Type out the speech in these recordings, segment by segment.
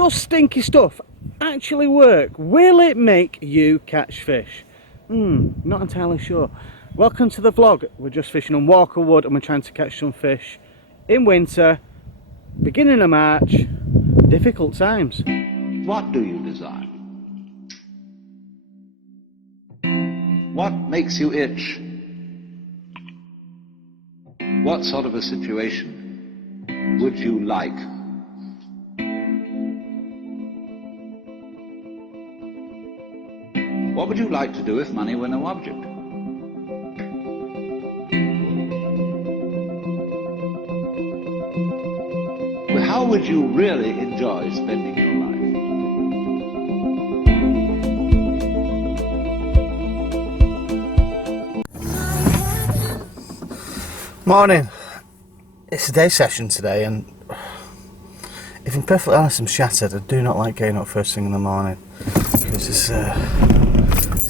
Does stinky stuff actually work? Will it make you catch fish? Not entirely sure. Welcome to the vlog. We're just fishing on Walkerwood and we're trying to catch some fish in winter, beginning of March, difficult times. What do you desire? What makes you itch? What sort of a situation would you like? What would you like to do if money were no object? Well, how would you really enjoy spending your life? Morning. It's a day session today, and if I'm perfectly honest, I'm shattered. I do not like getting up first thing in the morning because it's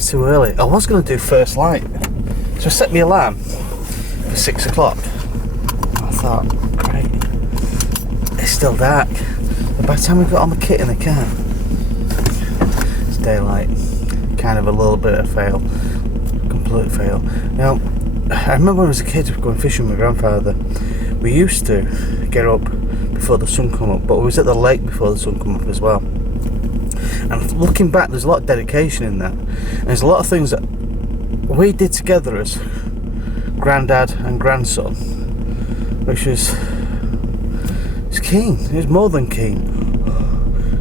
too early. I was going to do first light, so I set my alarm for 6 o'clock. I thought, great, it's still dark. But by the time we got all the kit in the car, it's daylight. Kind of a little bit of fail, complete fail. Now, I remember when I was a kid going fishing with my grandfather. We used to get up before the sun come up, but we was at the lake before the sun come up as well. And looking back, there's a lot of dedication in that. And there's a lot of things that we did together as granddad and grandson, which was keen. It was more than keen.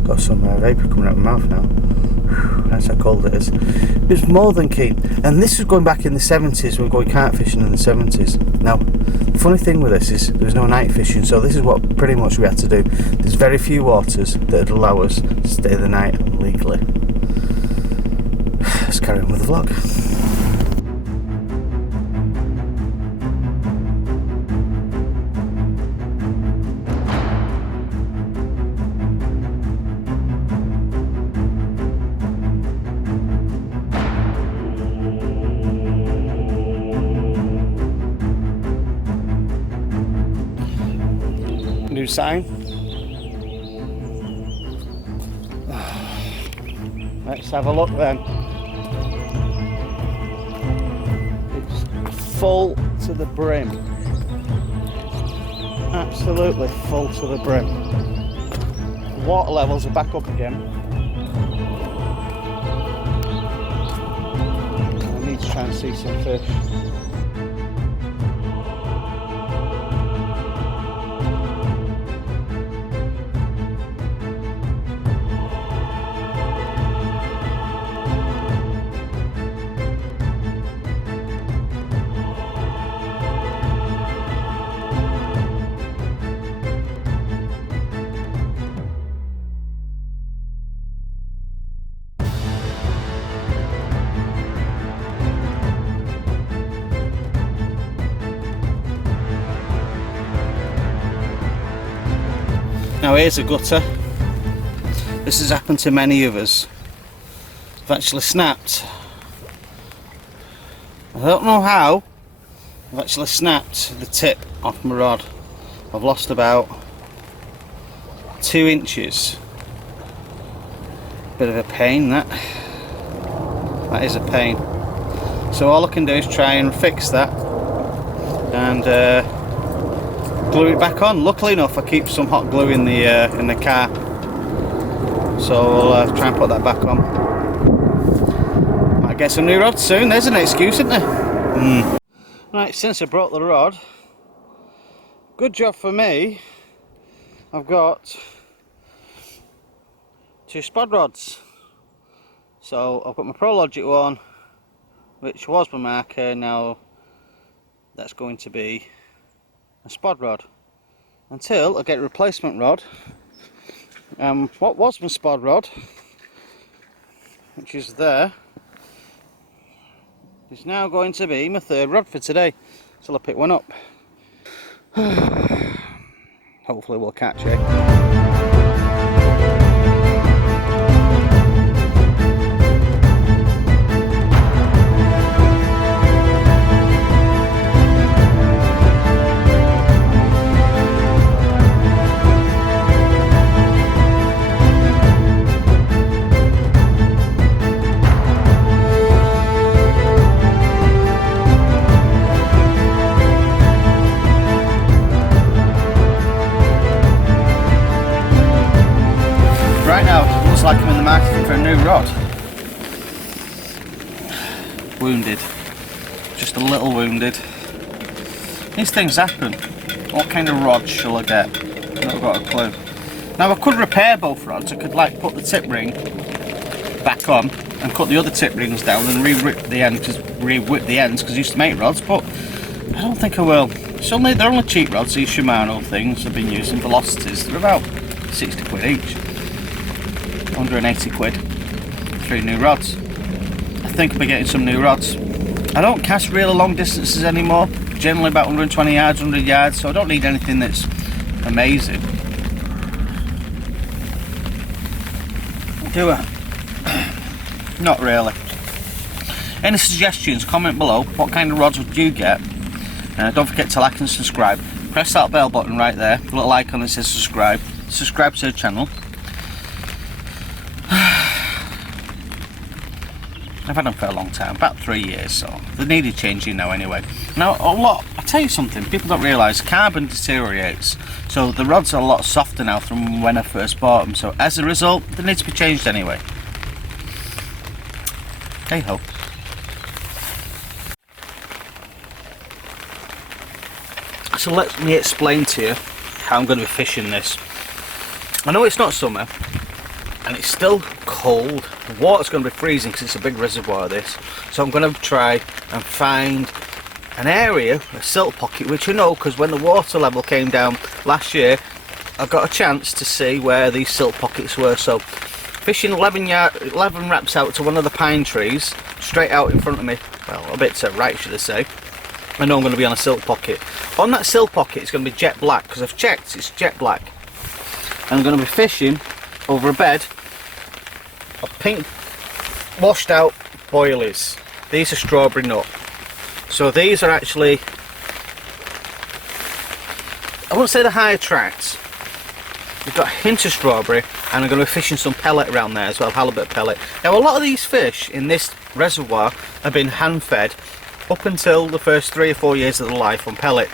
Got some vapour coming out of my mouth now. That's how cold it is. It was more than keen, and this was going back in the 70s. We were going carp fishing in the 70s. Now, the funny thing with this is there was no night fishing, so this is what pretty much we had to do. There's very few waters that would allow us to stay the night legally. Let's carry on with the vlog. New sign. Let's have a look then. It's full to the brim. Absolutely full to the brim. The water levels are back up again. I need to try and see some fish. Now here's a gutter. This has happened to many of us. I've actually snapped. I don't know how. I've actually snapped the tip off my rod. I've lost about 2 inches. Bit of a pain that. That is a pain. So all I can do is try and fix that and glue it back on. Luckily enough, I keep some hot glue in the car, so I'll try and put that back on. Might get some new rods soon. There's an excuse, isn't there? Right, since I brought the rod, good job for me, I've got 2 spod rods. So I've got my Pro Logic one, which was my marker. Now that's going to be a spod rod until I get a replacement rod. What was my spod rod, which is there, is now going to be my 3rd rod for today, so I'll pick one up. Hopefully we'll catch it. Right now, it looks like I'm in the market for a new rod. Wounded. Just a little wounded. These things happen. What kind of rod shall I get? I've not got a clue. Now I could repair both rods. I could like put the tip ring back on and cut the other tip rings down and re-whip the ends because I used to make rods, but I don't think I will. They're only cheap rods, these Shimano things I've been using, velocities. They're about 60 quid each. 180 quid. 3 new rods. I think I'll be getting some new rods. I don't cast really long distances anymore. Generally about 120 yards, 100 yards, so I don't need anything that's amazing. Do I? Not really. Any suggestions, comment below. What kind of rods would you get? Don't forget to like and subscribe. Press that bell button right there, the little icon that says subscribe. Subscribe to the channel. I've had them for a long time, about 3 years, so they needed changing now anyway. Now, I'll tell you something, people don't realise carbon deteriorates, so the rods are a lot softer now from when I first bought them, so as a result, they need to be changed anyway. Hey ho. So let me explain to you how I'm going to be fishing this. I know it's not summer, and it's still cold. The water's going to be freezing because it's a big reservoir this, so I'm going to try and find an area, a silt pocket, which I know because when the water level came down last year I got a chance to see where these silt pockets were. So fishing 11 wraps out to one of the pine trees straight out in front of me, well a bit to the right should I say, I know I'm going to be on a silt pocket. On that silt pocket it's going to be jet black because I've checked, it's jet black, and I'm going to be fishing over a bed of pink washed out boilies. These are strawberry nut, so these are actually, I wouldn't say the higher tracts. We've got a hint of strawberry, and I'm going to be fishing some pellet around there as well, halibut pellet. Now a lot of these fish in this reservoir have been hand fed up until the first 3 or 4 years of their life on pellet,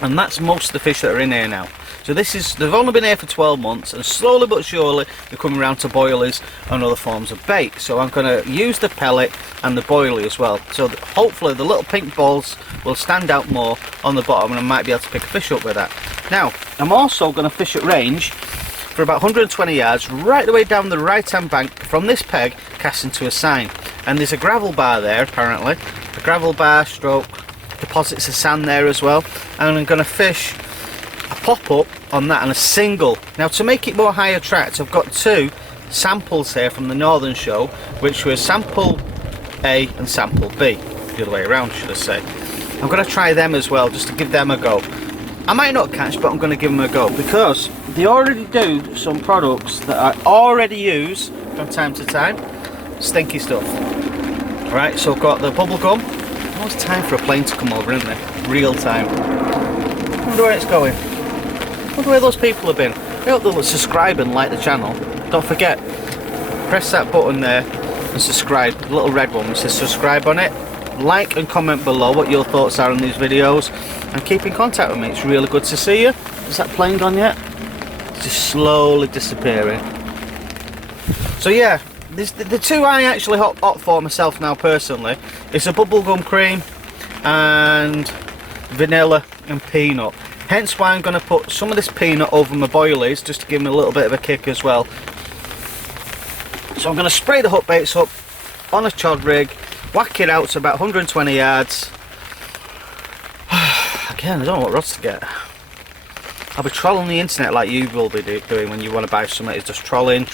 and that's most of the fish that are in here now. So they've only been here for 12 months, and slowly but surely they're coming around to boilies and other forms of bait. So I'm going to use the pellet and the boilie as well. So hopefully the little pink balls will stand out more on the bottom, and I might be able to pick a fish up with that. Now, I'm also going to fish at range for about 120 yards, right the way down the right hand bank from this peg, casting to a sign. And there's a gravel bar there apparently, a gravel bar stroke deposits of sand there as well, and I'm going to fish a pop-up on that and a single. Now to make it more higher tracked, I've got 2 samples here from the Northern show, which were sample A and sample B, the other way around should I say. I'm going to try them as well just to give them a go. I might not catch, but I'm going to give them a go because they already do some products that I already use from time to time. Stinky stuff. Right, so I've got the bubble gum. Oh, it's time for a plane to come over, isn't it? Real time. I wonder where it's going. I wonder where those people have been. I hope they'll subscribe and like the channel. Don't forget, press that button there and subscribe. The little red one which says subscribe on it. Like and comment below what your thoughts are on these videos, and keep in contact with me. It's really good to see you. Is that plane gone yet? It's just slowly disappearing. So yeah, the 2 I actually opt for myself now personally is a bubblegum cream and vanilla and peanut. Hence why I'm going to put some of this peanut over my boilies just to give me a little bit of a kick as well. So I'm going to spray the hook baits up on a chod rig, whack it out to about 120 yards. Again, I don't know what rods to get. I'll be trolling the internet like you will be doing when you want to buy something. It's just trolling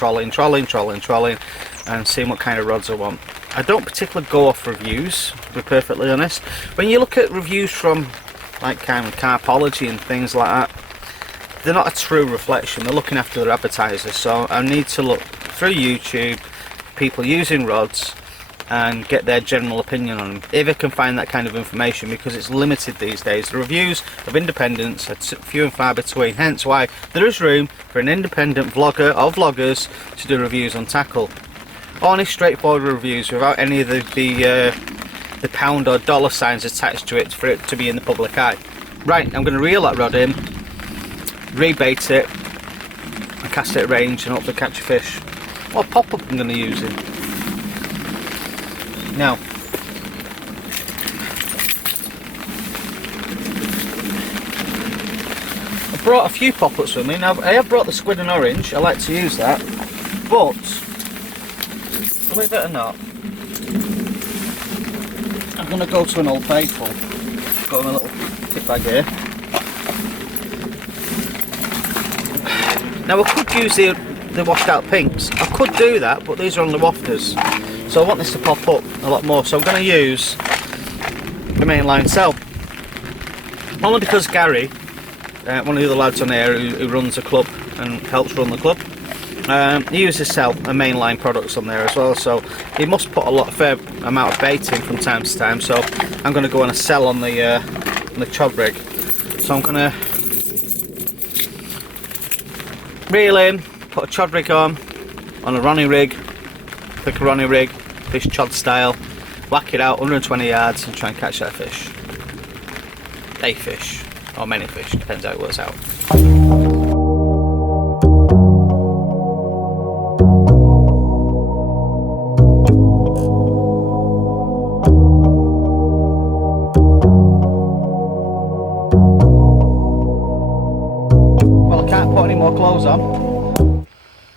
and seeing what kind of rods I want. I don't particularly go off reviews, to be perfectly honest. When you look at reviews from like kind of Carpology and things like that, they're not a true reflection. They're looking after their advertisers. So I need to look through YouTube, people using rods, and get their general opinion on them, if I can find that kind of information, because it's limited these days. The reviews of independents are few and far between, hence why there is room for an independent vlogger or vloggers to do reviews on tackle. Honest, straightforward reviews without any of the pound or dollar signs attached to it for it to be in the public eye. Right, I'm going to reel that rod in, rebait it, cast it at range and hopefully catch a fish. What pop-up I'm going to use it. Now, I brought a few pop-ups with me. Now, I have brought the squid and orange. I like to use that, but believe it or not, I'm going to go to an Old Faithful. Got my little tip bag here. Now I could use the washed out pinks. I could do that, but these are only wafters. So I want this to pop up a lot more. So I'm going to use the mainline cell. Only because Gary, one of the other lads on here who runs the club and helps run the club, he uses cell and mainline products on there as well. So he must put a fair amount of bait in from time to time. So I'm going to go on a cell on the chod rig. So I'm going to reel in, put a chod rig on a Ronnie rig, pick a Ronnie rig, fish chod style, whack it out 120 yards and try and catch that fish. A fish, or many fish, depends how it works out. Well, I can't put any more clothes on.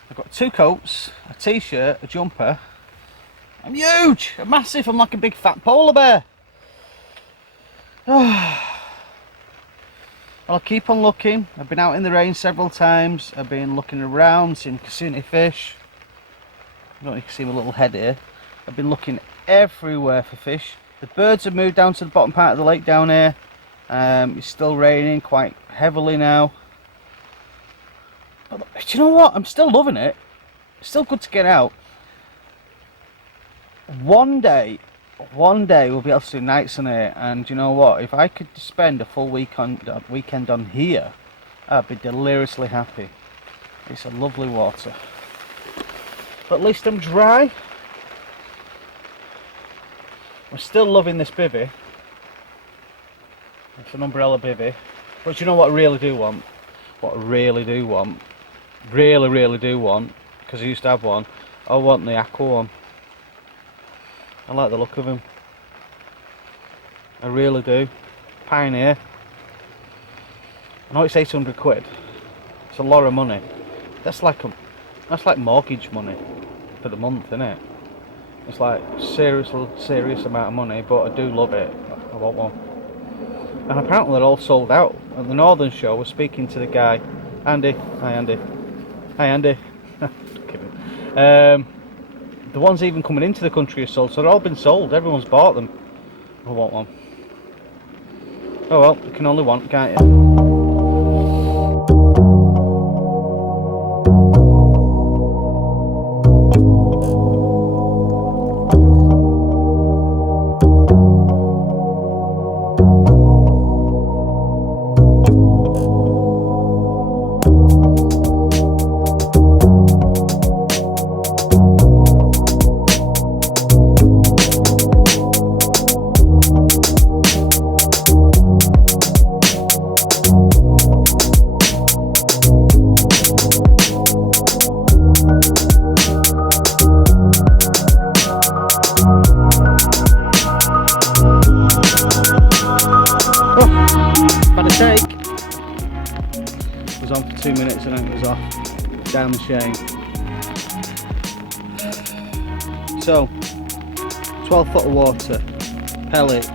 I've got 2 coats, a t-shirt, a jumper. I'm huge! I'm massive, I'm like a big fat polar bear. Well, I'll keep on looking. I've been out in the rain several times. I've been looking around, seeing if I can see any fish. I don't know if you can see my little head here. I've been looking everywhere for fish. The birds have moved down to the bottom part of the lake down here. It's still raining quite heavily now. But do you know what? I'm still loving it. It's still good to get out. One day we'll be able to do nights on here, and you know what, if I could spend a full weekend on here, I'd be deliriously happy. It's a lovely water, but at least I'm dry. I'm still loving this bivvy. It's an umbrella bivvy, but you know what I really do want? What I really do want, because I used to have one, I want the aqua one. I like the look of him. I really do. Pioneer. I know it's 800 quid. It's a lot of money. That's like mortgage money for the month, isn't it? It's like serious amount of money, but I do love it. I want one. And apparently they're all sold out. At the Northern Show, we're speaking to the guy, Andy. Hi Andy. Hi Andy. Kidding. The ones even coming into the country are sold, so they've all been sold. Everyone's bought them. I want one. Oh well, you can only want, can't you? Was on for 2 minutes and then it was off. Down the shame. So 12 foot of water, pellet,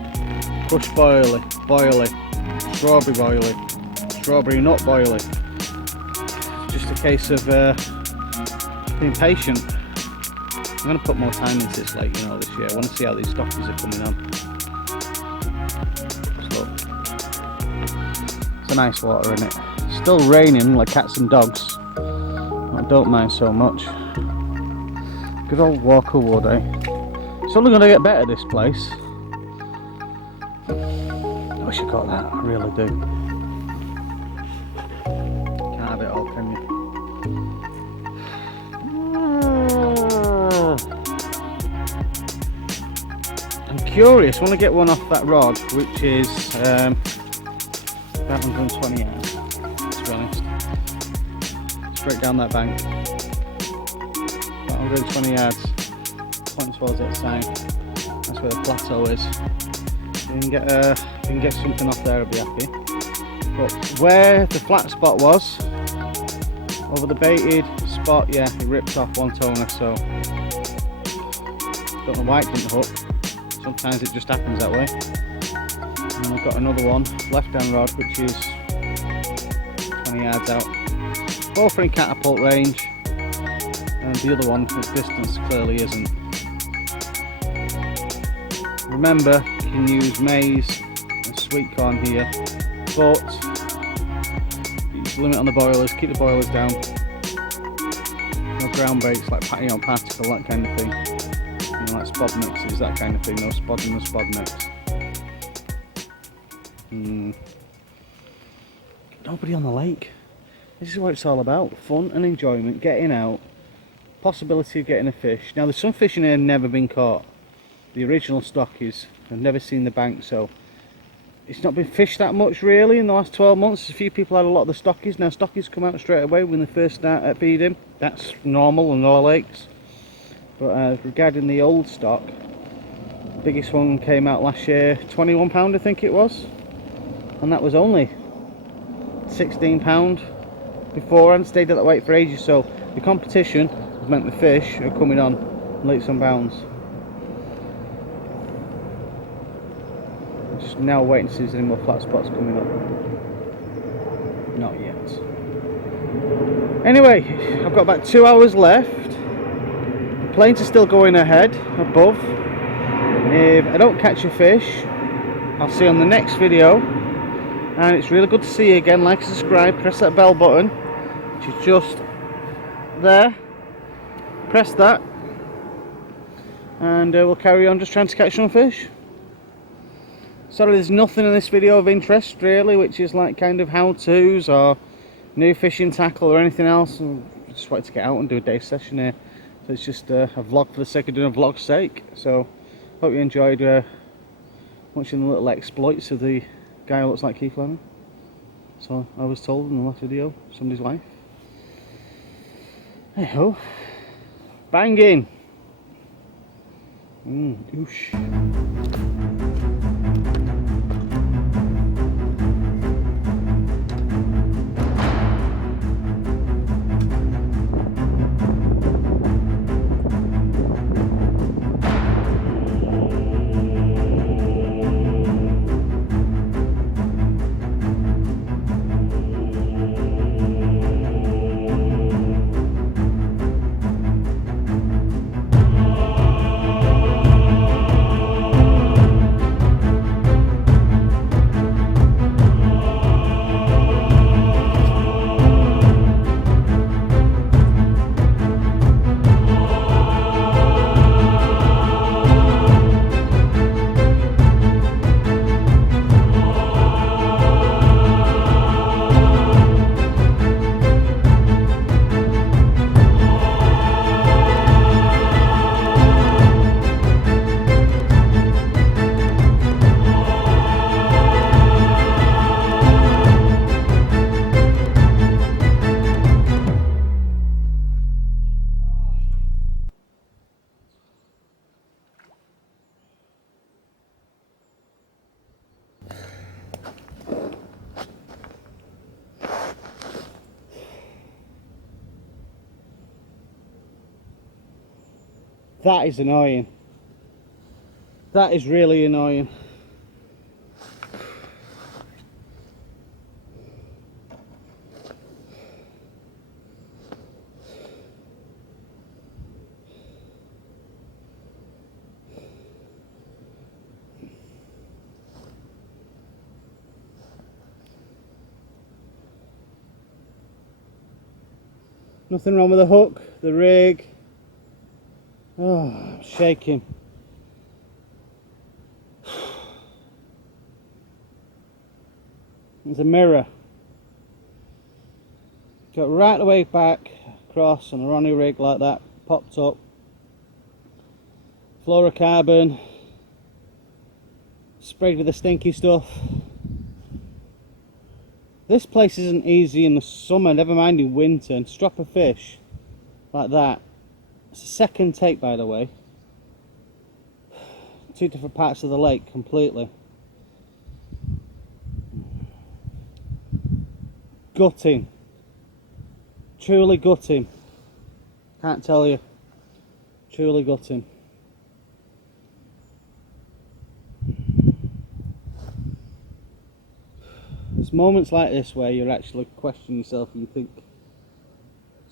crushed boilie, strawberry boilie, strawberry nut boilie. Just a case of being patient. I'm going to put more time into this lake, this year. I want to see how these stockies are coming on. Just look. It's a nice water, isn't it? Still raining like cats and dogs. I don't mind so much. Good old Walkerwood, eh? It's only going to get better, this place. I wish I got that, I really do. Can't have it all, can you? I'm curious, I want to get one off that rod, which is 720 yards, to be honest. straight down that bank. About 120 yards. Point towards that sign. That's where the plateau is. If you can get something off there, I'll be happy. But where the flat spot was, over the baited spot, yeah, it ripped off one toner, so don't know why it didn't hook. Sometimes it just happens that way. And I've got another one, left hand rod, which is 20 yards out. Both are in catapult range, and the other one, the distance clearly isn't. Remember, you can use maize and sweet corn here, but use the limit on the boilers, keep the boilers down. No ground baits like particle, that kind of thing. You know, like spod mixes, that kind of thing. No spod in the spod mix. Nobody on the lake. This is what it's all about. Fun and enjoyment, getting out, possibility of getting a fish. Now there's some fish in here never been caught. The original stockies, I've never seen the bank, so it's not been fished that much really in the last 12 months. A few people had a lot of the stockies. Now stockies come out straight away when they first start at feeding. That's normal on all lakes. But regarding the old stock, the biggest one came out last year, £21 I think it was, and that was only £16 before, and stayed at that weight for ages. So the competition has meant the fish are coming on leaps and bounds. Just now waiting to see if there's any more flat spots coming up. Not yet. Anyway, I've got about 2 hours left. The planes are still going ahead above. If I don't catch a fish, I'll see you on the next video. And it's really good to see you again. Like, subscribe, press that bell button, which is just there. Press that, and we'll carry on just trying to catch some fish. Sorry, there's nothing in this video of interest really, which is like kind of how-tos or new fishing tackle or anything else. I just wanted to get out and do a day session here. So it's just a vlog for the sake of doing a vlog's sake. So hope you enjoyed watching the little exploits of the guy who looks like Keith Lemon. So I was told in the last video, somebody's wife. Hey ho, banging. Oosh. That is annoying. That is really annoying. Nothing wrong with the hook, the rig. Oh, I'm shaking. There's a mirror. Got right the way back across on a Ronnie rig like that, popped up. Fluorocarbon, sprayed with the stinky stuff. This place isn't easy in the summer, never mind in winter, and to drop a fish like that. It's a second take, by the way. Two different parts of the lake completely. Gutting. Truly gutting. Can't tell you. Truly gutting. It's moments like this where you're actually questioning yourself and you think,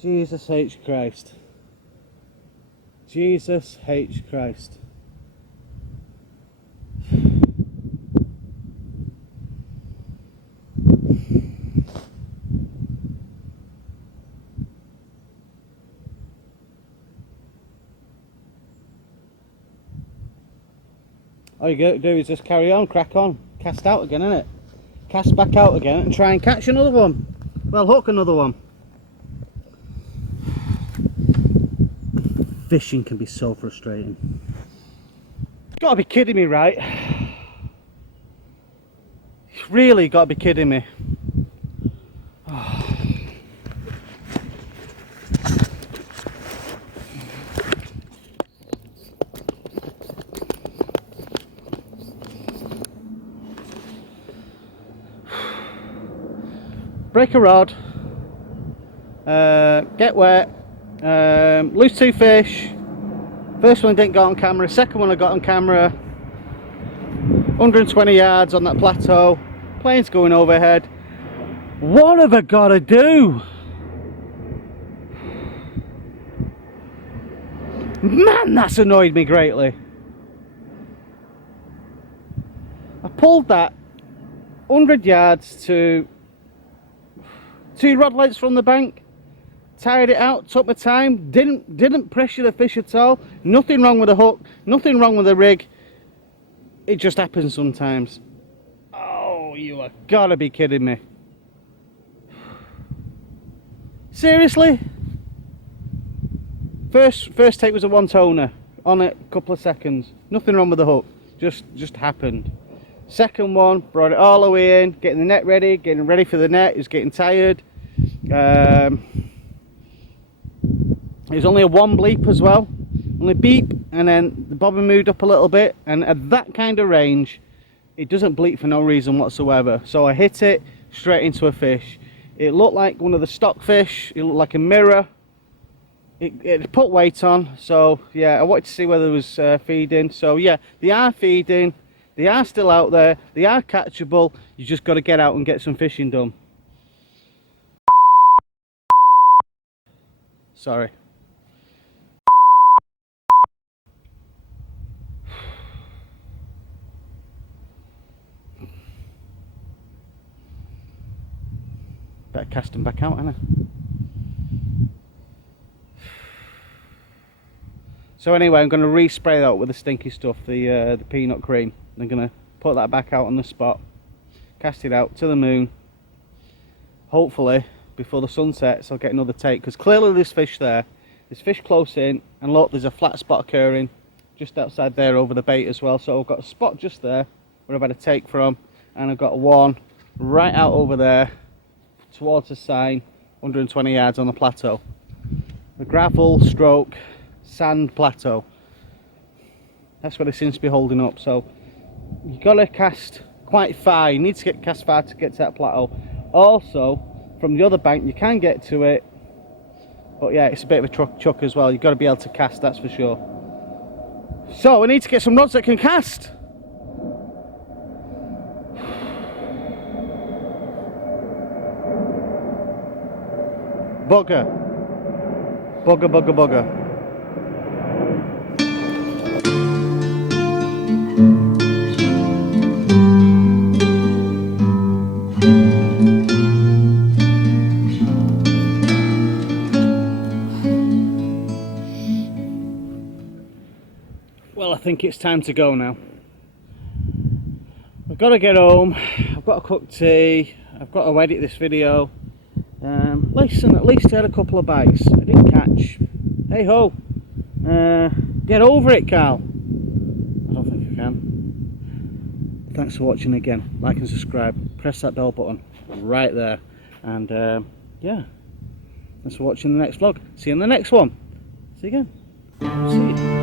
Jesus H. Christ. Jesus H. Christ. All you got to do is just carry on, crack on, cast out again, innit? Cast back out again and try and catch another one. Well, hook another one. Fishing can be so frustrating. You've got to be kidding me, right? You've really got to be kidding me. Break a rod, get wet, lose two fish. First one didn't go on camera, second one I got on camera. 120 yards on that plateau, planes going overhead. What have I got to do? Man, that's annoyed me greatly. I pulled that 100 yards to 2 rod lengths from the bank, tired it out, took my time, didn't pressure the fish at all. Nothing wrong with the hook, nothing wrong with the rig. It just happens sometimes. Oh, you are gotta be kidding me. Seriously? First take was a 1-toner on a couple of seconds. Nothing wrong with the hook, just happened. Second one, brought it all the way in, getting the net ready, getting ready for the net. It was getting tired. It was only a 1 bleep as well, only beep, and then the bobbin moved up a little bit, and at that kind of range it doesn't bleep for no reason whatsoever. So I hit it straight into a fish. It looked like one of the stock fish, it looked like a mirror. It put weight on, so yeah, I wanted to see whether it was feeding. So yeah, they are feeding, they are still out there, they are catchable. You just got to get out and get some fishing done. Sorry. Better cast them back out, ain't I? So anyway, I'm going to respray that with the stinky stuff, the peanut cream. I'm going to put that back out on the spot, cast it out to the moon. Hopefully, before the sun sets, I'll get another take, because clearly there's fish there. There's fish close in, and look, there's a flat spot occurring just outside there over the bait as well. So I've got a spot just there where I've had a take from, and I've got one right out over there towards the sign, 120 yards on the plateau. The gravel stroke sand plateau. That's what it seems to be holding up. So you've got to cast quite far. You need to get cast far to get to that plateau. Also, from the other bank you can get to it, but yeah, it's a bit of a chuck as well. You've got to be able to cast, that's for sure. So we need to get some rods that can cast. Bugger. Bugger, bugger, bugger. Well, I think it's time to go now. I've got to get home, I've got to cook tea, I've got to edit this video. Listen, at least I had a couple of bites. I didn't catch. Hey ho! Get over it, Carl. I don't think I can. Thanks for watching again. Like and subscribe. Press that bell button. right there. And yeah, thanks for watching the next vlog. See you in the next one. See you again. See you.